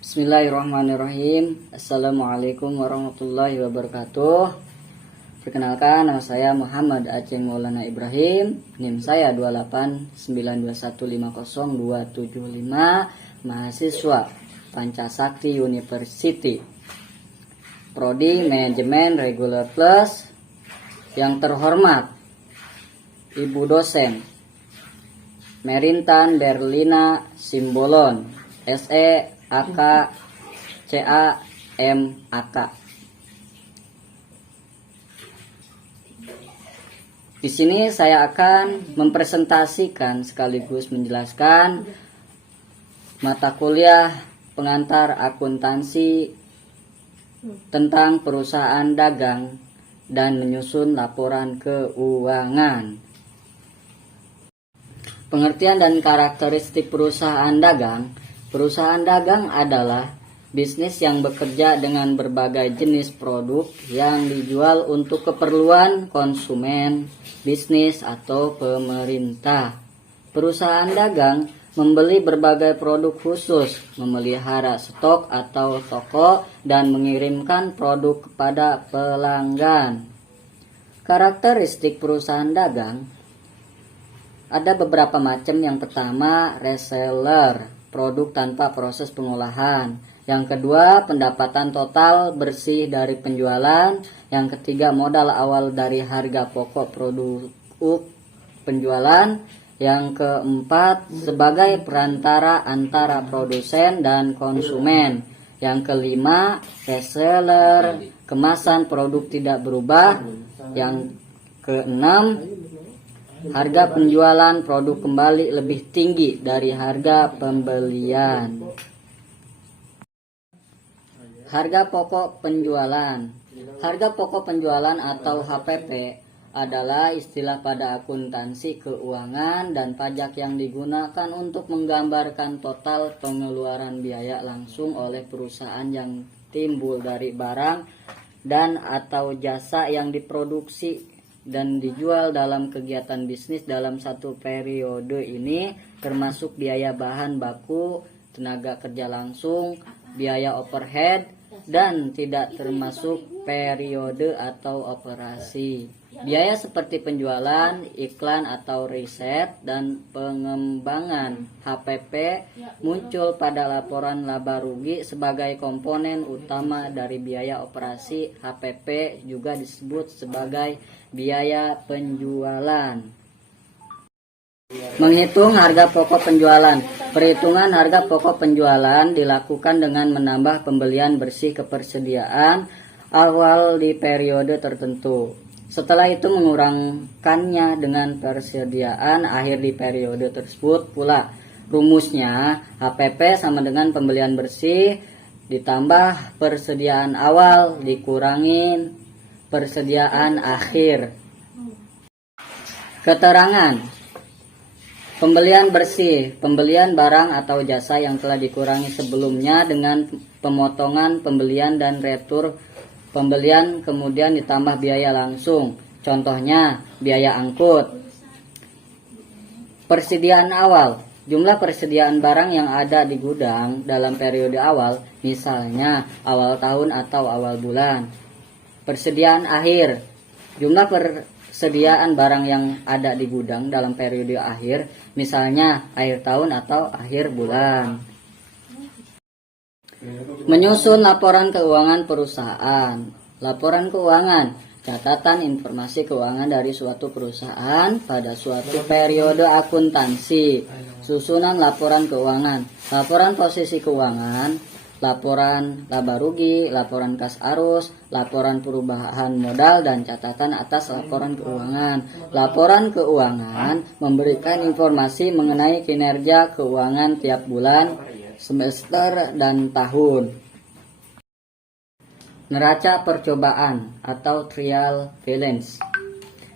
Bismillahirrahmanirrahim. Assalamualaikum warahmatullahi wabarakatuh. Perkenalkan, nama saya Muhammad Aceng Maulana Ibrahim. NIM saya 28921502575, mahasiswa Pancasakti University, Prodi Manajemen Regular Plus. Yang terhormat Ibu dosen Merintan Berlina Simbolon, SE AK CA MAK. Di sini saya akan mempresentasikan sekaligus menjelaskan mata kuliah pengantar akuntansi tentang perusahaan dagang dan menyusun laporan keuangan. Pengertian dan karakteristik perusahaan dagang. Perusahaan dagang adalah bisnis yang bekerja dengan berbagai jenis produk yang dijual untuk keperluan konsumen, bisnis, atau pemerintah. Perusahaan dagang membeli berbagai produk khusus, memelihara stok atau toko, dan mengirimkan produk kepada pelanggan. Karakteristik perusahaan dagang ada beberapa macam. Yang pertama, reseller, produk tanpa proses pengolahan. Yang kedua, pendapatan total bersih dari penjualan. Yang ketiga, modal awal dari harga pokok produk penjualan. Yang keempat, sebagai perantara antara produsen dan konsumen. Yang kelima, reseller, kemasan produk tidak berubah. Yang keenam, harga penjualan produk kembali lebih tinggi dari harga pembelian. Harga pokok penjualan. Harga pokok penjualan atau HPP adalah istilah pada akuntansi keuangan dan pajak yang digunakan untuk menggambarkan total pengeluaran biaya langsung oleh perusahaan yang timbul dari barang dan atau jasa yang diproduksi dan dijual dalam kegiatan bisnis dalam satu periode ini, termasuk biaya bahan baku, tenaga kerja langsung, biaya overhead, dan tidak termasuk periode atau operasi. Biaya seperti penjualan, iklan atau riset, dan pengembangan HPP muncul pada laporan laba rugi sebagai komponen utama dari biaya operasi. HPP juga disebut sebagai biaya penjualan. Menghitung harga pokok penjualan. Perhitungan harga pokok penjualan dilakukan dengan menambah pembelian bersih kepersediaan awal di periode tertentu. Setelah itu mengurangkannya dengan persediaan akhir di periode tersebut pula. Rumusnya, HPP sama dengan pembelian bersih ditambah persediaan awal dikurangin persediaan akhir. Keterangan pembelian bersih, pembelian barang atau jasa yang telah dikurangi sebelumnya dengan pemotongan pembelian dan retur pembelian, kemudian ditambah biaya langsung. Contohnya, biaya angkut. Persediaan awal, jumlah persediaan barang yang ada di gudang dalam periode awal, misalnya awal tahun atau awal bulan. Persediaan akhir, jumlah persediaan barang yang ada di gudang dalam periode akhir, misalnya akhir tahun atau akhir bulan. Menyusun laporan keuangan perusahaan. Laporan keuangan, catatan informasi keuangan dari suatu perusahaan pada suatu periode akuntansi. Susunan laporan keuangan, laporan posisi keuangan, laporan laba rugi, laporan kas arus, laporan perubahan modal, dan catatan atas laporan keuangan. Laporan keuangan memberikan informasi mengenai kinerja keuangan tiap bulan, semester, dan tahun. Neraca percobaan atau trial balance.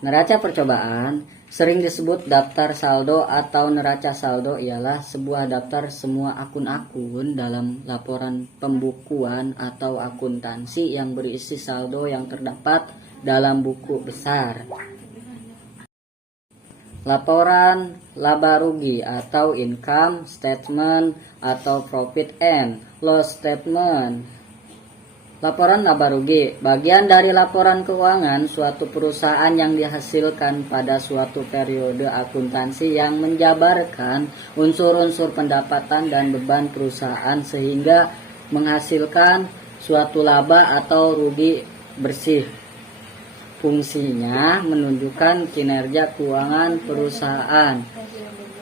Neraca percobaan sering disebut daftar saldo atau neraca saldo ialah sebuah daftar semua akun-akun dalam laporan pembukuan atau akuntansi yang berisi saldo yang terdapat dalam buku besar. laporan laba rugi atau income statement atau profit and loss statement. Laporan laba rugi, bagian dari laporan keuangan suatu perusahaan yang dihasilkan pada suatu periode akuntansi yang menjabarkan unsur-unsur pendapatan dan beban perusahaan sehingga menghasilkan suatu laba atau rugi bersih. Fungsinya menunjukkan kinerja keuangan perusahaan.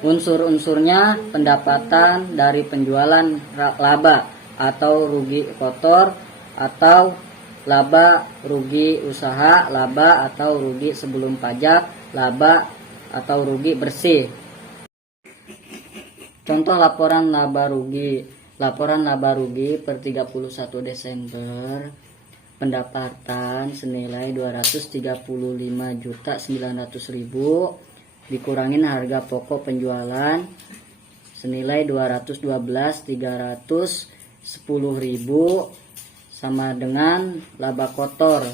Unsur-unsurnya pendapatan dari penjualan laba atau rugi kotor, atau laba rugi usaha, laba atau rugi sebelum pajak, laba atau rugi bersih. Contoh laporan laba rugi. Laporan laba rugi per 31 Desember, pendapatan senilai 235.900.000 dikurangin harga pokok penjualan senilai 212.310.000 sama dengan laba kotor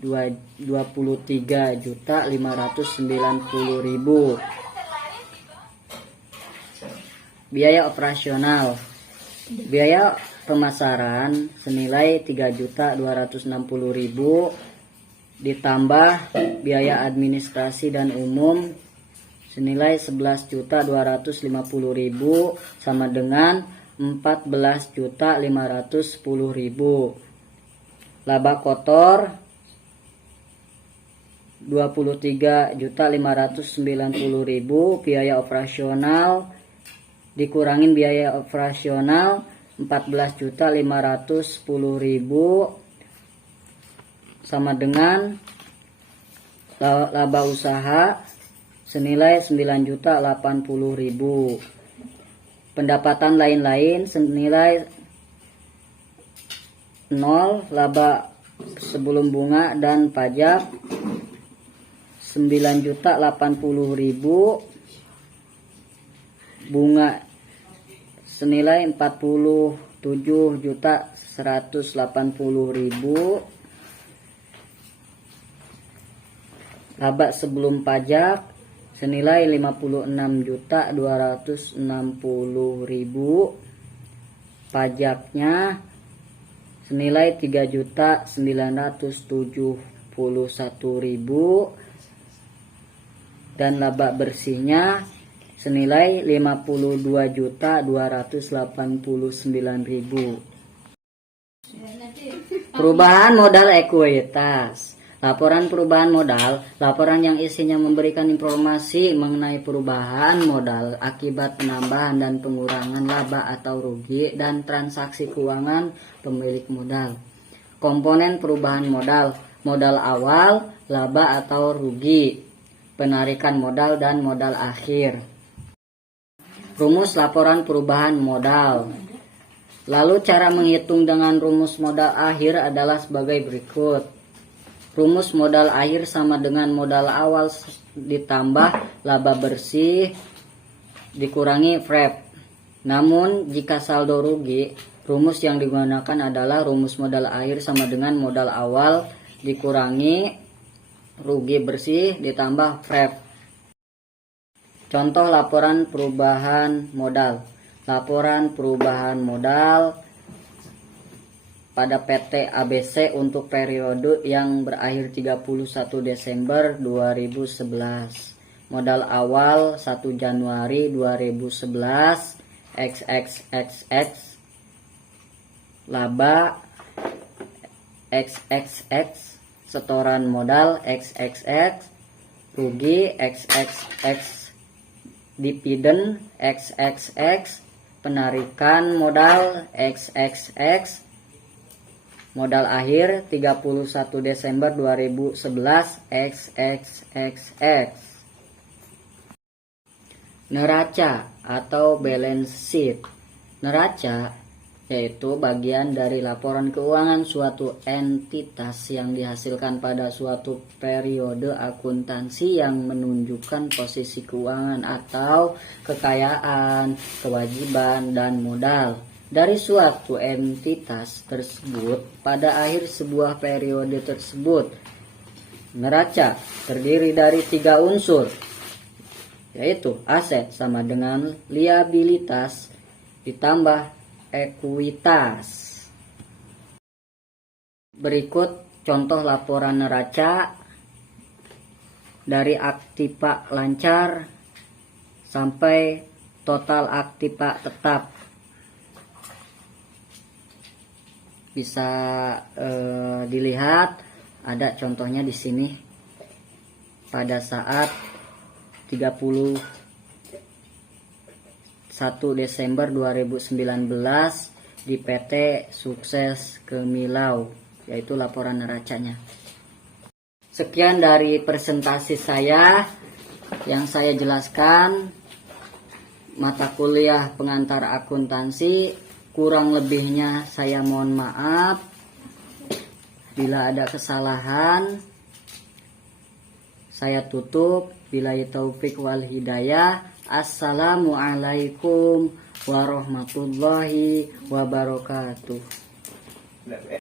23.590.000. Biaya operasional. Biaya pemasaran senilai 3.260.000 ditambah biaya administrasi dan umum senilai 11.250.000 sama dengan 14.510.000. Laba kotor 23.590.000. Biaya operasional dikurangin biaya operasional 14.510.000 sama dengan laba usaha senilai 9.080.000. Pendapatan lain-lain senilai 0, laba sebelum bunga dan pajak 9.080.000, bunga senilai 47.180.000, laba sebelum pajak senilai 56.260.000, pajaknya senilai 3.971.000 dan laba bersihnya senilai 52.289.000. Perubahan modal ekuitas. Laporan perubahan modal, laporan yang isinya memberikan informasi mengenai perubahan modal akibat penambahan dan pengurangan laba atau rugi dan transaksi keuangan pemilik modal. Komponen perubahan modal, modal awal, laba atau rugi, penarikan modal dan modal akhir. Rumus laporan perubahan modal. Lalu cara menghitung dengan rumus modal akhir adalah sebagai berikut. Rumus modal akhir sama dengan modal awal ditambah laba bersih dikurangi FREP. Namun jika saldo rugi, rumus yang digunakan adalah rumus modal akhir sama dengan modal awal dikurangi rugi bersih ditambah FREP. Contoh laporan perubahan modal. Laporan perubahan modal pada PT ABC untuk periode yang berakhir 31 Desember 2011. Modal awal 1 Januari 2011 XXXX, laba XXX, setoran modal XXX, rugi XXX, dividen XXX, penarikan modal XXX, modal akhir 31 Desember 2011 XXXX. Neraca atau balance sheet. Neraca yaitu bagian dari laporan keuangan suatu entitas yang dihasilkan pada suatu periode akuntansi yang menunjukkan posisi keuangan atau kekayaan, kewajiban, dan modal dari suatu entitas tersebut pada akhir sebuah periode tersebut. Neraca terdiri dari 3 unsur, yaitu aset sama dengan liabilitas ditambah ekuitas. Berikut contoh laporan neraca dari aktiva lancar sampai total aktiva tetap. Bisa dilihat ada contohnya di sini pada saat 31 Desember 2019 di PT Sukses Kemilau, yaitu laporan neracanya. Sekian dari presentasi saya yang saya jelaskan mata kuliah pengantar akuntansi. Kurang lebihnya saya mohon maaf. Bila ada kesalahan saya tutup. Billahi taufik wal hidayah. Assalamualaikum warahmatullahi wabarakatuh.